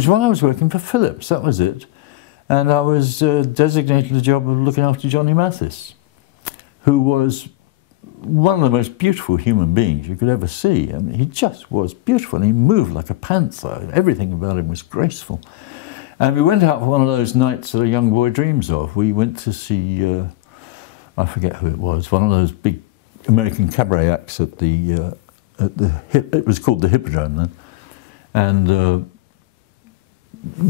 was while I was working for Philips, that was it. And I was designated the job of looking after Johnny Mathis, who was one of the most beautiful human beings you could ever see. I mean, he just was beautiful, and he moved like a panther. Everything about him was graceful. And we went out for one of those nights that a young boy dreams of. We went to see, I forget who it was, one of those big American cabaret acts at it was called the Hippodrome then. And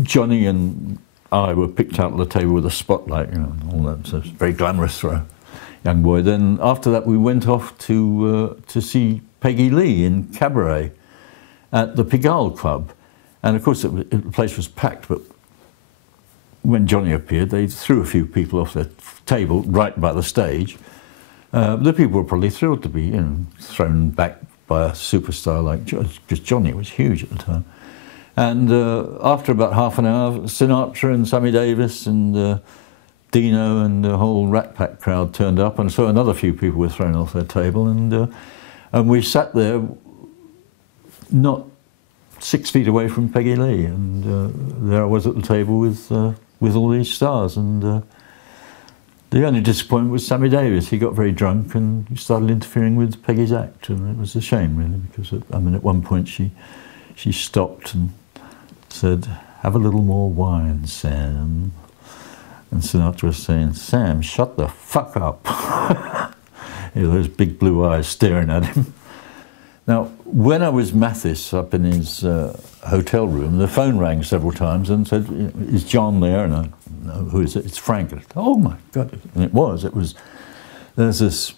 Johnny and I were picked out on the table with a spotlight, you know, and all that. So it was very glamorous for a young boy. Then after that we went off to see Peggy Lee in cabaret at the Pigalle Club. And of course the place was packed, but when Johnny appeared they threw a few people off their table right by the stage. The people were probably thrilled to be, you know, thrown back by a superstar like because Johnny was huge at the time. And after about half an hour, Sinatra and Sammy Davis and Dino and the whole Rat Pack crowd turned up, and so another few people were thrown off their table, and we sat there not 6 feet away from Peggy Lee, and there I was at the table with all these stars, and the only disappointment was Sammy Davis. He got very drunk and started interfering with Peggy's act, and it was a shame really, because I mean at one point she stopped and said, "Have a little more wine, Sam." And Sinatra was saying, "Sam, shut the fuck up." You know, those big blue eyes staring at him. Now, when I was Mathis up in his hotel room, the phone rang several times and said, "Is John there?" And I, "No, who is it?" "It's Frank." And I said, "Oh my God." And it was, there's this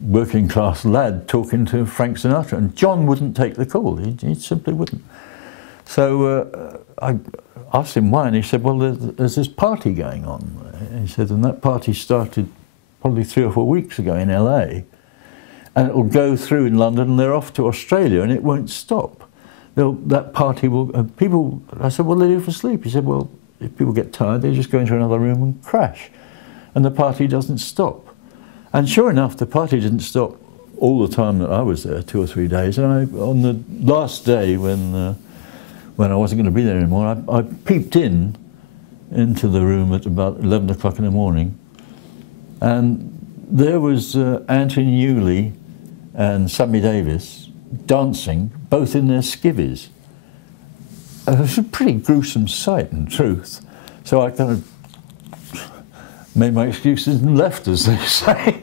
working class lad talking to Frank Sinatra, and John wouldn't take the call. He simply wouldn't. So I asked him why, and he said, "Well, there's this party going on." He said, "And that party started probably 3 or 4 weeks ago in LA, and it will go through in London, and they're off to Australia, and it won't stop. That party will, people," I said, "What do they do for sleep?" He said, "Well, if people get tired, they just go into another room and crash, and the party doesn't stop." And sure enough, the party didn't stop all the time that I was there, 2 or 3 days. And on the last day, when I wasn't going to be there anymore, I peeped into the room at about 11 o'clock in the morning, and there was Anthony Newley and Sammy Davis dancing, both in their skivvies. It was a pretty gruesome sight, in truth. So I kind of made my excuses and left, as they say.